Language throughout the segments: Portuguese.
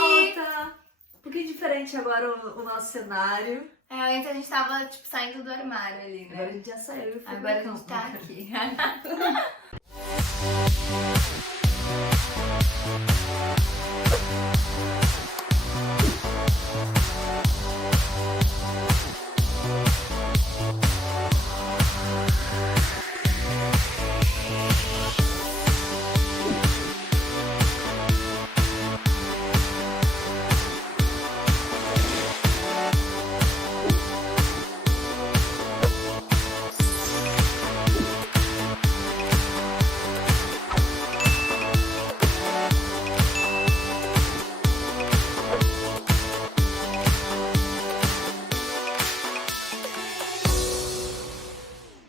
volta! Um pouquinho diferente agora o nosso cenário. Antes a gente tava, tipo, saindo do armário ali, Agora a né? gente já saiu e foi Agora a pra gente cama. tá aqui.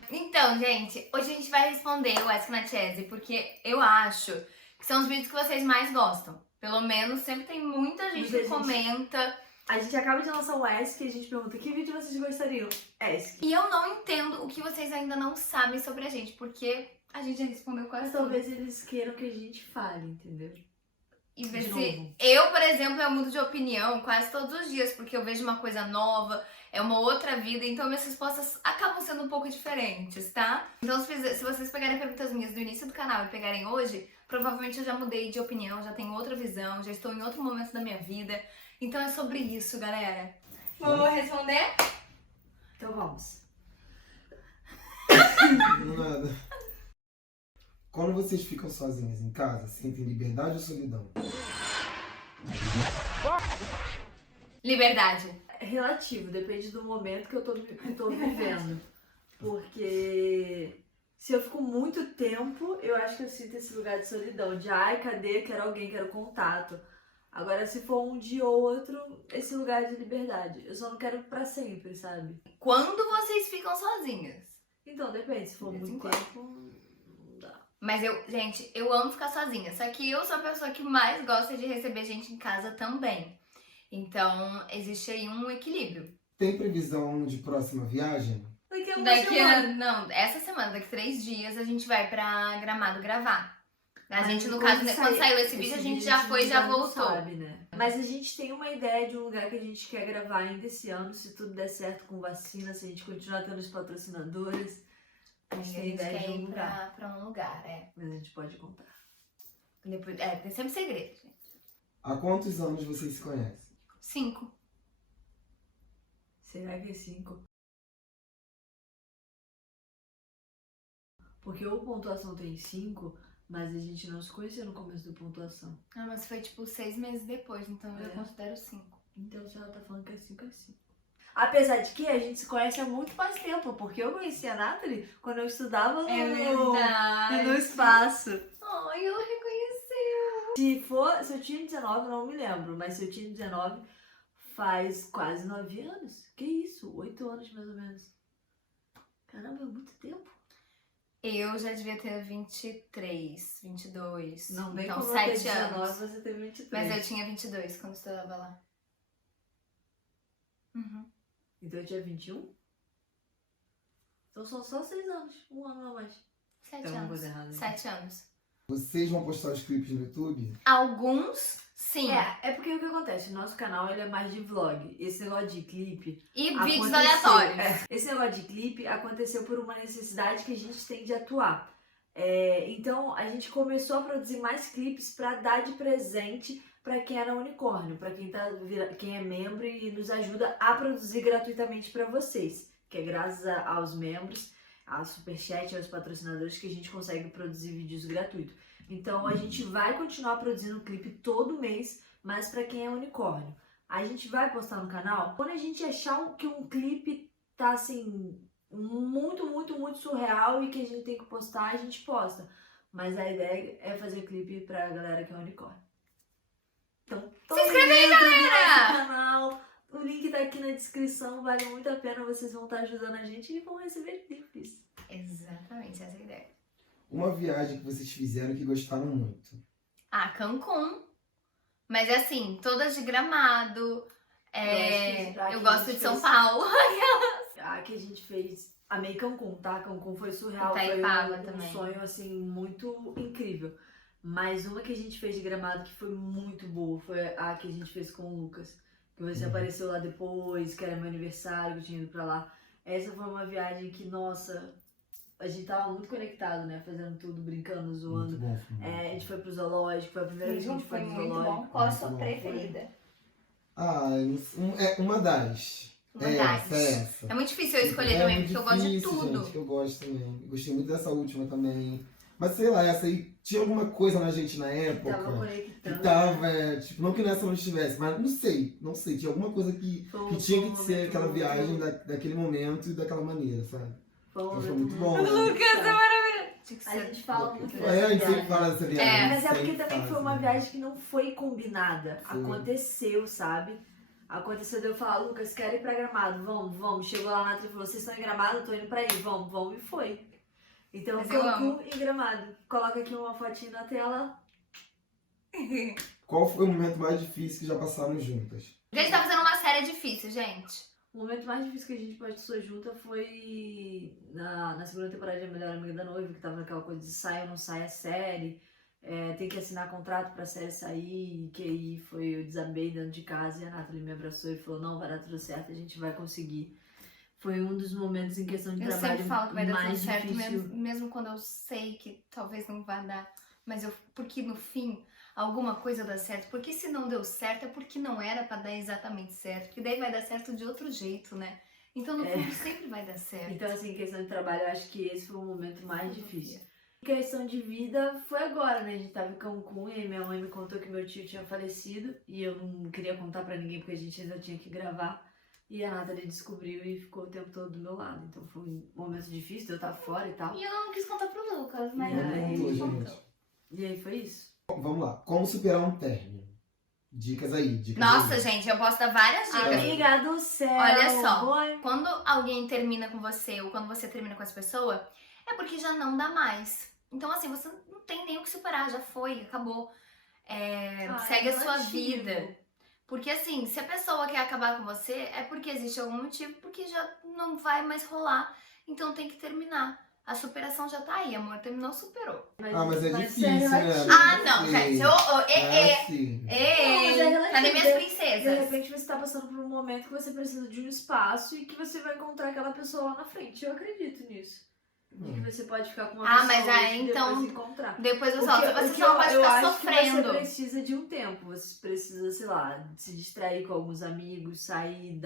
Então, gente, hoje a gente vai responder o Ask Matiese, porque eu acho que são os vídeos que vocês mais gostam. Pelo menos sempre tem muita gente que comenta. A gente acaba de lançar o Ask e a gente pergunta: que vídeo vocês gostariam? Ask. E eu não entendo o que vocês ainda não sabem sobre a gente, porque a gente já respondeu quase Mas tudo. talvez eles queiram que a gente fale, entendeu? E ver De se... novo. Eu, por exemplo, eu mudo de opinião quase todos os dias, porque eu vejo uma coisa nova, é uma outra vida, então minhas respostas acabam sendo um pouco diferentes, tá? Então se vocês pegarem perguntas minhas do início do canal e pegarem hoje, provavelmente eu já mudei de opinião, já tenho outra visão, já estou em outro momento da minha vida. Então é sobre isso, galera. Vou responder? Então vamos. Nada. Quando vocês ficam sozinhas em casa, sentem liberdade ou solidão? Liberdade. É relativo, depende do momento que eu tô vivendo. Porque se eu fico muito tempo, eu acho que eu sinto esse lugar de solidão. De ai, cadê? Quero alguém, quero contato. Agora, se for um dia ou outro, esse lugar é de liberdade. Eu só não quero pra sempre, sabe? Quando vocês ficam sozinhas? Então, depende. Se for De vez em muito quando. tempo, não dá. Mas gente, eu amo ficar sozinha. Só que eu sou a pessoa que mais gosta de receber gente em casa também. Então, existe aí um equilíbrio. Tem previsão de próxima viagem? Daqui a uma Daqui a... semana. Não, essa semana, daqui 3 dias, a gente vai pra Gramado gravar. A Mas gente, no quando caso, né, quando saiu esse vídeo, a gente já foi e já não voltou. sabe, né? Mas a gente tem uma ideia de um lugar que a gente quer gravar ainda esse ano, se tudo der certo com vacina, se a gente continuar tendo os patrocinadores. A gente tem ideia de quer um ir lugar. pra um lugar, Mas a gente pode contar. Depois, tem sempre segredo, gente. Há quantos anos vocês se conhecem? 5. Será que é 5? Porque o pontuação tem 5, mas a gente não se conhecia no começo do pontuação. Ah, mas foi tipo 6 meses depois, então eu É. considero 5. Então, se ela tá falando que é 5, é 5. Apesar de que a gente se conhece há muito mais tempo, porque eu conheci a Nathalie quando eu estudava no espaço. Ai, ela reconheceu. Se eu tinha 19, não me lembro, mas se eu tinha 19, faz quase 9 anos. Que isso? 8 anos mais ou menos. Caramba, é muito tempo. Eu já devia ter 23, 22. Não, bem então, como 7 eu tenho 19, anos. você tem 23. Mas eu tinha 22 quando estudava lá. Uhum. Então eu tinha 21? Então são só 6 anos. Um ano a mais. 7 Tem alguma anos. coisa errada. 7 anos. Vocês vão postar os clipes no YouTube? Alguns, sim. É porque o que acontece? O nosso canal ele é mais de vlog. Esse negócio de clipe. E vídeos aconteceu- aleatórios. Esse negócio de clipe aconteceu por uma necessidade que a gente tem de atuar. Então a gente começou a produzir mais clipes para dar de presente para quem era unicórnio, para quem é membro e nos ajuda a produzir gratuitamente para vocês. Que é graças aos membros, a Superchat e aos patrocinadores que a gente consegue produzir vídeos gratuitos. Então a gente vai continuar produzindo clipe todo mês, mas para quem é unicórnio. A gente vai postar no canal quando a gente achar que um clipe tá assim muito, muito, muito surreal e que a gente tem que postar, a gente posta. Mas a ideia é fazer clipe pra galera que é unicórnio. Então, Se inscreve aí, galera! No canal. O link tá aqui na descrição, vale muito a pena, vocês vão estar ajudando a gente e vão receber clipes. Exatamente, essa é a ideia. Uma viagem que vocês fizeram que gostaram muito? Ah, Cancún. Mas assim, todas de Gramado. Eu gosto de São Paulo. A que a gente fez, amei Cancún, tá? Cancún foi surreal, Itaipava foi um também. sonho, assim, muito incrível. Mas uma que a gente fez de Gramado que foi muito boa foi a que a gente fez com o Lucas. Que você apareceu lá depois, que era meu aniversário, que eu tinha ido pra lá. Essa foi uma viagem que, nossa, a gente tava muito conectado, né? Fazendo tudo, brincando, Muito zoando. bom. Foi muito A bom. gente foi pro zoológico, foi a primeira vez que a gente foi Foi pro muito zoológico. bom. Qual a Muito sua bom. preferida? Ah, uma das. Uma das. Essa. É muito difícil eu escolher É também, muito porque eu gosto de difícil, tudo. gente, que eu gosto também. Eu gostei muito dessa última também. Mas sei lá, essa aí tinha alguma coisa na gente na época. Tava Que conectando. tava, tipo, não que nessa não estivesse, mas não sei, tinha alguma coisa que tinha que ser aquela viagem daquele momento e daquela maneira, sabe? Foi Foi muito bom. Lucas, é maravilhoso. Tinha que A ser. gente fala muito A dessa gente sempre viagem. fala dessa viagem. Mas é porque sempre também fala foi uma dessa viagem que não foi combinada. Foi. Aconteceu, sabe? Aconteceu de eu falar, Lucas, quero ir pra Gramado, vamos. Chegou lá na Nath e falou, vocês estão em Gramado? Eu tô indo pra aí, vamos. E foi. Então, Mas eu amo. Cancún e Gramado. Coloca aqui uma fotinha na tela. Qual foi o momento mais difícil que já passaram juntas? A gente tá fazendo uma série difícil, gente. O momento mais difícil que a gente passou junta foi na segunda temporada de A Melhor Amiga da Noiva, que tava naquela coisa de sai ou não sai a série. Tem que assinar contrato pra série sair, que aí eu desabei dentro de casa e a Nathalie me abraçou e falou, não, vai dar tudo certo, a gente vai conseguir. Foi um dos momentos em questão de Eu trabalho sempre falo que vai dar tudo mais certo, difícil. mesmo quando eu sei que talvez não vai dar. Mas porque no fim, alguma coisa dá certo. Porque se não deu certo, é porque não era pra dar exatamente certo. Porque daí vai dar certo de outro jeito, né? Então no fundo sempre vai dar certo. Então, assim, em questão de trabalho, eu acho que esse foi o momento mais difícil. Em questão de vida, foi agora, né? A gente tava em Cancún e aí minha mãe me contou que meu tio tinha falecido e eu não queria contar pra ninguém porque a gente ainda tinha que gravar. E a Nathalie descobriu e ficou o tempo todo do meu lado. Então foi um momento difícil de eu estar fora e tal. E eu não quis contar pro Lucas, mas E Não aí, contou, gente. E aí foi isso. Vamos lá. Como superar um término? Dicas aí. Nossa, aí. gente, eu posso dar várias dicas. Amiga do céu! Olha só. Boy. Quando alguém termina com você ou quando você termina com essa pessoa, é porque já não dá mais. Então, assim, você não tem nem o que superar, já foi, acabou. Segue a sua relativo. vida. Porque, assim, se a pessoa quer acabar com você, é porque existe algum motivo, porque já não vai mais rolar. Então tem que terminar. A superação já tá aí, amor. Terminou, superou. Mas é difícil, é né? relativo. Ah, não, gente. Assim. Não, mas é relativo. Cadê minhas De princesas? repente você tá passando por um momento que você precisa de um espaço e que você vai encontrar aquela pessoa lá na frente. Eu acredito nisso. De que você pode ficar com uma pessoa mas aí, e depois então, encontrar. Depois eu O solto. que- Você o que só pode eu ficar acho que sofrendo. Você precisa de um tempo. Você precisa, sei lá, se distrair com alguns amigos, sair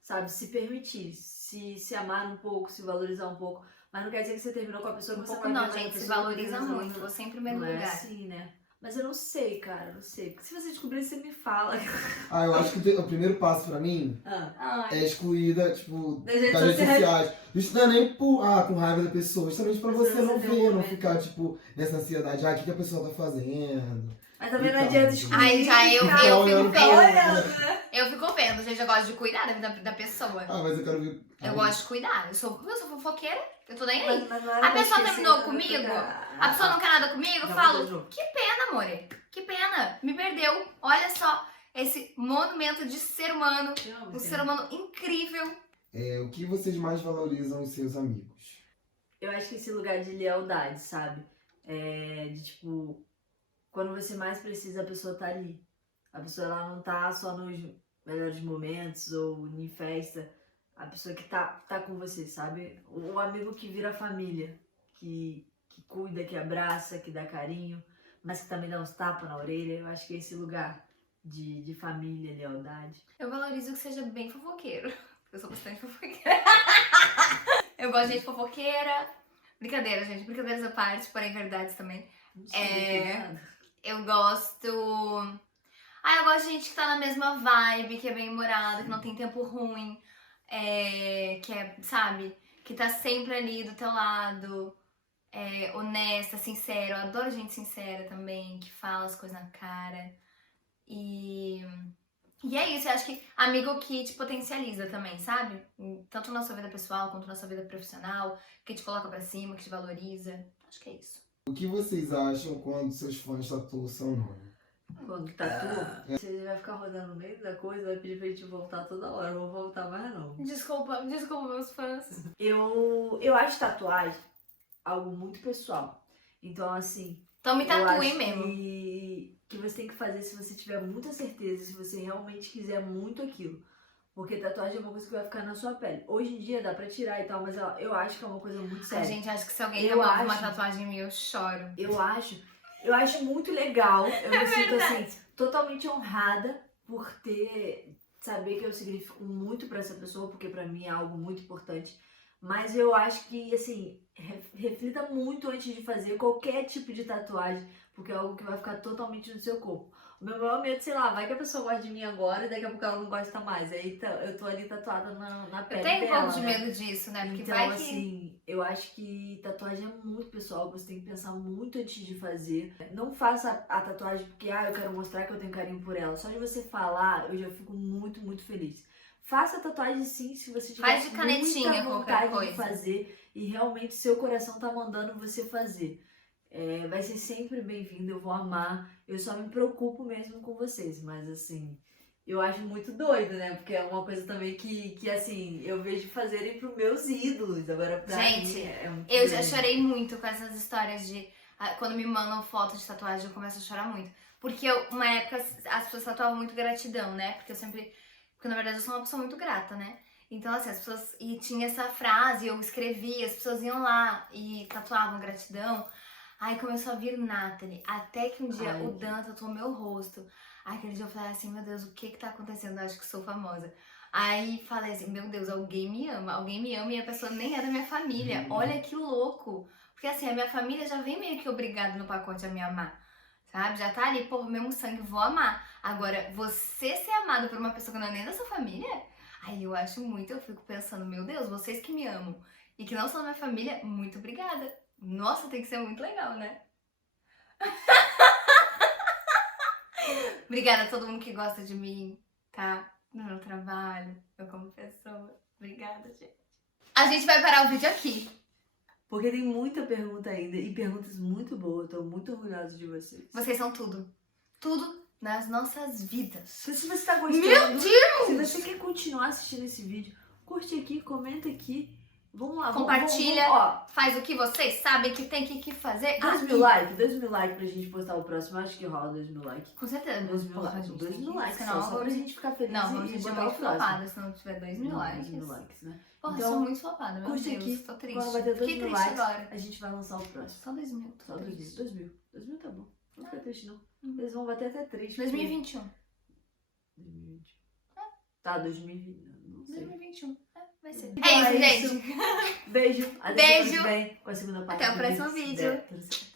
sabe, se permitir. Se amar um pouco, se valorizar um pouco. Mas não quer dizer que você terminou com a pessoa Um que você pouco vai não, ver na gente. Se pessoa valoriza que você muito. Você em primeiro Não é lugar. assim, né? Mas eu não sei, cara, não sei. Porque se você descobrir, você me fala. Eu acho que o primeiro passo pra mim Ai. é excluir tipo, Das redes das redes sociais. sociais. Isso não é nem com raiva da pessoa, justamente pra você não ter um ver, não momento. ficar, tipo, nessa ansiedade. O que a pessoa tá fazendo? Mas também não Então, adianta excluir. Ai, já eu ficar fico olhando pra vendo. olhando. Eu fico vendo, gente. Eu gosto de cuidar da vida da pessoa. Mas eu quero ver. Eu gosto de cuidar. Eu sou fofoqueira. Eu tô nem aí. Mas não era A pra pessoa esquecer, terminou era pra comigo? pegar. A pessoa não quer nada comigo, eu Não, falo, mas eu- que pena, amore. Que pena. Me perdeu. Olha só esse monumento de ser humano. Não, Um ser humano incrível. O que vocês mais valorizam em seus amigos? Eu acho que esse lugar de lealdade, sabe? De tipo, quando você mais precisa, a pessoa tá ali. A pessoa ela não tá só nos melhores momentos ou em festa. A pessoa que tá com você, sabe? O amigo que vira família, que cuida, que abraça, que dá carinho, mas que também dá uns tapas na orelha. Eu acho que é esse lugar de família, lealdade. Eu valorizo que seja bem fofoqueiro. Eu sou bastante fofoqueira. Eu gosto de gente fofoqueira. Brincadeira, gente. Brincadeiras à parte, porém verdades também. Não sei nada. Eu gosto... eu gosto de gente que tá na mesma vibe, que é bem humorada, que não tem tempo ruim. Que é, sabe? Que tá sempre ali do teu lado. Honesta, sincera. Eu adoro gente sincera também, que fala as coisas na cara. E é isso, eu acho que amigo que te potencializa também, sabe? Tanto na sua vida pessoal quanto na sua vida profissional, que te coloca pra cima, que te valoriza. Acho que é isso. O que vocês acham quando seus fãs tatuam o seu nome? Quando tatua, você vai ficar rodando no meio da coisa, vai pedir pra gente voltar toda hora. Eu não vou voltar mais, não. Desculpa meus fãs. Eu acho tatuagem algo muito pessoal. Então, assim, Então me Eu tatuem acho mesmo. que você tem que fazer se você tiver muita certeza, se você realmente quiser muito aquilo. Porque tatuagem é uma coisa que vai ficar na sua pele. Hoje em dia dá pra tirar e tal, mas eu acho que é uma coisa muito A séria. gente acha que se alguém Eu remove uma acho- tatuagem minha, eu choro. Eu acho muito legal. Eu me sinto verdade. assim, totalmente honrada por saber que eu significo muito pra essa pessoa, porque pra mim é algo muito importante. Mas eu acho que, assim, reflita muito antes de fazer qualquer tipo de tatuagem, porque é algo que vai ficar totalmente no seu corpo. O meu maior medo, sei lá, vai que a pessoa gosta de mim agora e daqui a pouco ela não gosta mais. Aí eu tô ali tatuada na pele Eu tenho um dela, pouco de né? medo disso, né? Porque Então, vai que... assim, eu acho que tatuagem é muito pessoal, você tem que pensar muito antes de fazer. Não faça a tatuagem porque, eu quero mostrar que eu tenho carinho por ela. Só de você falar, eu já fico muito, muito feliz. Faça a tatuagem sim, se você tiver Faz de canetinha muita qualquer vontade coisa. de fazer e realmente seu coração tá mandando você fazer. Vai ser sempre bem-vindo, eu vou amar. Eu só me preocupo mesmo com vocês, mas assim, eu acho muito doido, né? Porque é uma coisa também que assim, eu vejo fazerem pros meus ídolos. Agora, pra Gente, mim, é muito eu já doido. chorei muito com essas histórias de... Quando me mandam foto de tatuagem, eu começo a chorar muito. Porque uma época as pessoas tatuavam muito gratidão, né? Porque eu sempre... Porque na verdade eu sou uma pessoa muito grata, né? Então assim, as pessoas... E tinha essa frase, eu escrevia, as pessoas iam lá e tatuavam gratidão. Aí começou a vir Nathalie. Até que um dia Ai, o Dan tatuou meu rosto. Aí aquele dia eu falei assim, meu Deus, o que tá acontecendo? Eu acho que sou famosa. Aí falei assim, meu Deus, alguém me ama e a pessoa nem é da minha família. Olha que louco. Porque assim, a minha família já vem meio que obrigada no pacote a me amar. Sabe? Já tá ali, pô, mesmo sangue, vou amar. Agora, você ser amado por uma pessoa que não é nem da sua família, aí eu acho muito, eu fico pensando, meu Deus, vocês que me amam e que não são da minha família, muito obrigada. Nossa, tem que ser muito legal, né? Obrigada a todo mundo que gosta de mim, tá? No meu trabalho, eu como pessoa. Obrigada, gente. A gente vai parar o vídeo aqui. Porque tem muita pergunta ainda e perguntas muito boas. Tô muito orgulhosa de vocês. Vocês são tudo. Tudo nas nossas vidas. Se você tá gostando, Meu Deus! se você quer continuar assistindo esse vídeo, curte aqui, comenta aqui. Vamos lá, Compartilha. Ó, Faz o que vocês sabem que tem que fazer. 2.000 likes, 2.000 likes pra gente postar o próximo. Acho que rola 2.000 likes. Com certeza. 2.000 Porra, likes, gente, 2.000 likes senão só pra gente ficar feliz Não, vamos e sentir botar muito o próximo. flopada se não tiver 2.000 likes. 2.000 likes, né? Porra, Então, sou muito flopada, meu curte Deus. aqui. Tô Quando triste. bater Fiquei 2.000 triste likes, agora. a gente vai lançar o próximo. Só 2.000. Só 2.000. 2.000. 2.000 tá bom. Não fica triste, não. Uhum. Eles vão bater até 3. 2021. 2020. Tá, 2020. Não sei. 2021. Vai ser. Então É é isso, isso. gente. Beijo. Até Beijo. semana que vem com a segunda parte Até o do próximo Mix vídeo. Betters.